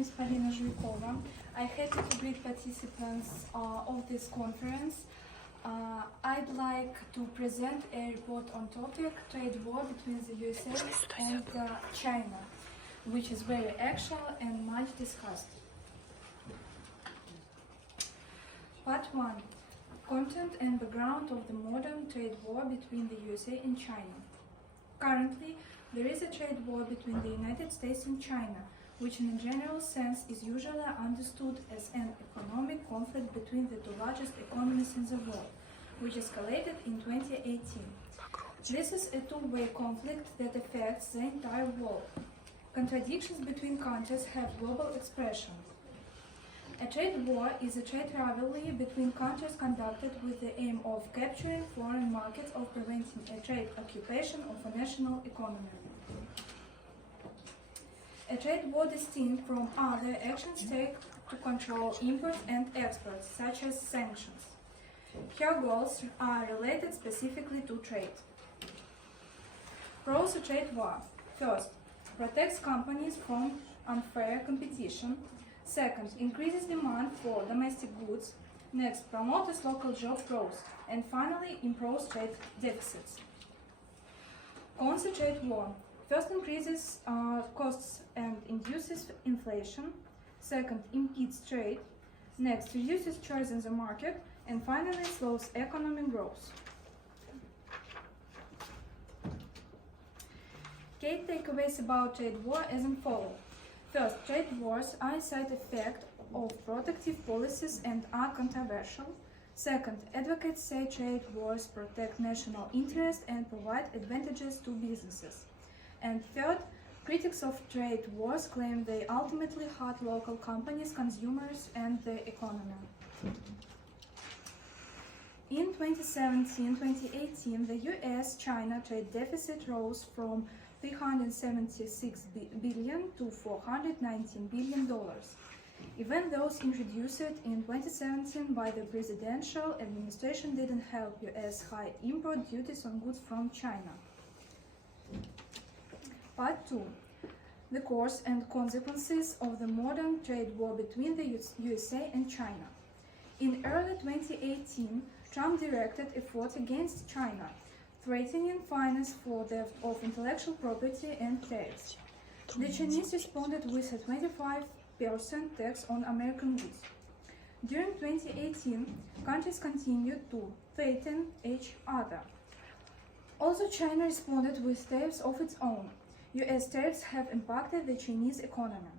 name is Polina Zhuikova. I'm happy to greet participants of this conference. I'd like to present a report on topic trade war between the USA and China, which is very actual and much discussed. Part 1. Content and background of the modern trade war between the USA and China. Currently, there is a trade war between the United States and China, which in a general sense is usually understood as an economic conflict between the two largest economies in the world, which escalated in 2018. This is a two-way conflict that affects the entire world. Contradictions between countries have global expression. A trade war is a trade rivalry between countries conducted with the aim of capturing foreign markets or preventing a trade occupation of a national economy. A trade war distinct from other actions taken to control imports and exports, such as sanctions. Her goals are related specifically to trade. Pros of trade war. First, protects companies from unfair competition. Second, increases demand for domestic goods. Next, promotes local job growth. And finally, improves trade deficits. Cons of trade war. First, increases costs and induces inflation. Second, impedes trade. Next, reduces choice in the market. And finally, slows economic growth. Key takeaways about trade war as follows. First, trade wars are a side effect of protective policies and are controversial. Second, advocates say trade wars protect national interests and provide advantages to businesses. And third, critics of trade wars claim they ultimately hurt local companies, consumers, and the economy. In 2017-2018, the US-China trade deficit rose from $376 billion to $419 billion. Even those introduced in 2017 by the presidential administration didn't help US high import duties on goods from China. Part 2. The course and consequences of the modern trade war between the USA and China. In early 2018, Trump directed efforts against China, threatening fines for theft of intellectual property and tariffs. The Chinese responded with a 25% tax on American goods. During 2018, countries continued to threaten each other. Also, China responded with tariffs of its own. US tariffs have impacted the Chinese economy.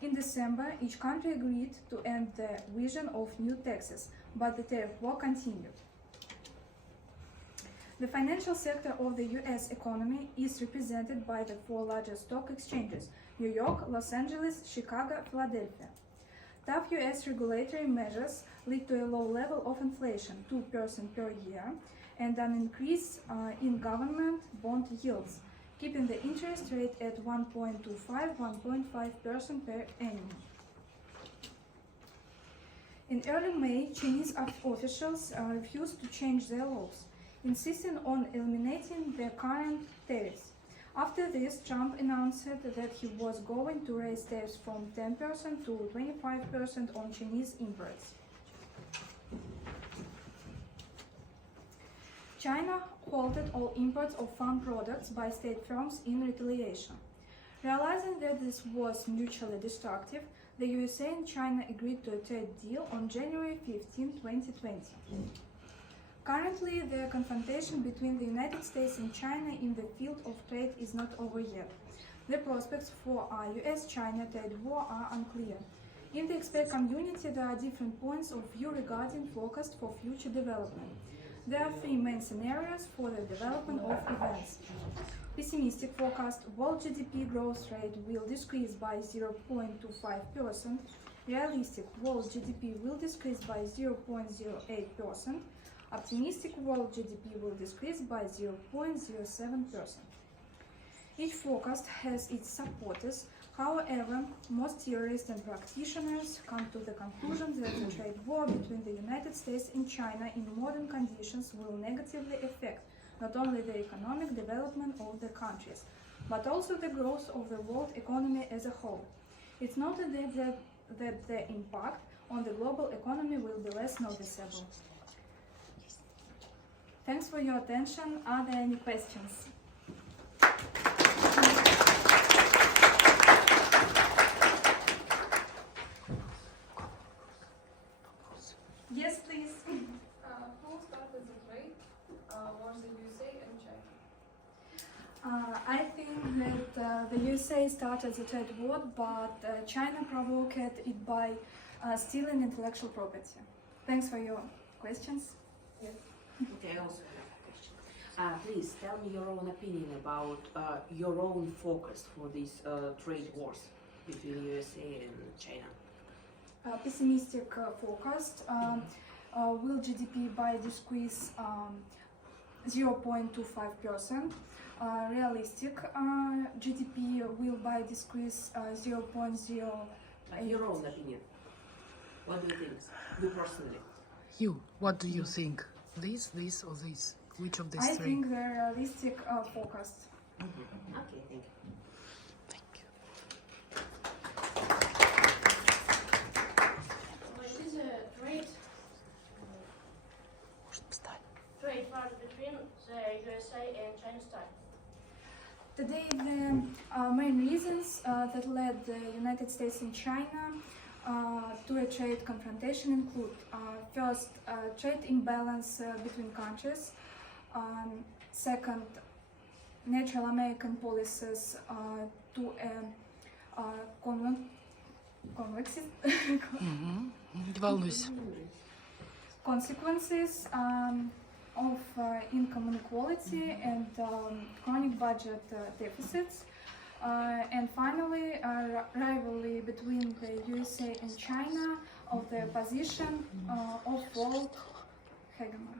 In December, each country agreed to end the vision of new taxes, but the tariff war continued. The financial sector of the US economy is represented by the four largest stock exchanges: New York, Los Angeles, Chicago, Philadelphia. Tough US regulatory measures lead to a low level of inflation, 2% per year, and an increase in government bond yields, keeping the interest rate at 1.25–1.5% per annum. In early May, Chinese officials refused to change their laws, insisting on eliminating the current tariffs. After this, Trump announced that he was going to raise tariffs from 10% to 25% on Chinese imports. China halted all imports of farm products by state firms in retaliation. Realizing that this was mutually destructive, the USA and China agreed to a trade deal on January 15, 2020. Currently, the confrontation between the United States and China in the field of trade is not over yet. The prospects for a US-China trade war are unclear. In the expert community, there are different points of view regarding forecast for future development. There are three main scenarios for the development of events. Pessimistic forecast: world GDP growth rate will decrease by 0.25%. Realistic: world GDP will decrease by 0.08%. Optimistic: world GDP will decrease by 0.07%. Each forecast has its supporters. However, most theorists and practitioners come to the conclusion that the trade war between the United States and China in modern conditions will negatively affect not only the economic development of the countries, but also the growth of the world economy as a whole. It's noted that the impact on the global economy will be less noticeable. Thanks for your attention. Are there any questions? Yes, please. Who started the trade? Was the USA and China? I think that the USA started the trade war, but China provoked it by stealing intellectual property. Thanks for your questions. Yes. Okay, I also have a question. Please tell me your own opinion about your own focus for these trade wars between USA and China. Pessimistic forecast. Will GDP by decrease 0.25%. Realistic GDP will by decrease 0.08. Your own opinion. What do you think? You personally. You, what do you think? This, or this? Which of these I three? think the realistic forecast. Okay, thank you. Thank you. What is a trade war between the USA and China start? Today, the main reasons that led the United States and China to a trade confrontation include first, trade imbalance between countries, second, natural American policies to a convexes Не волнуйся. consequences of income inequality and chronic budget deficits. And finally, rivalry between the USA and China of the position of world hegemon.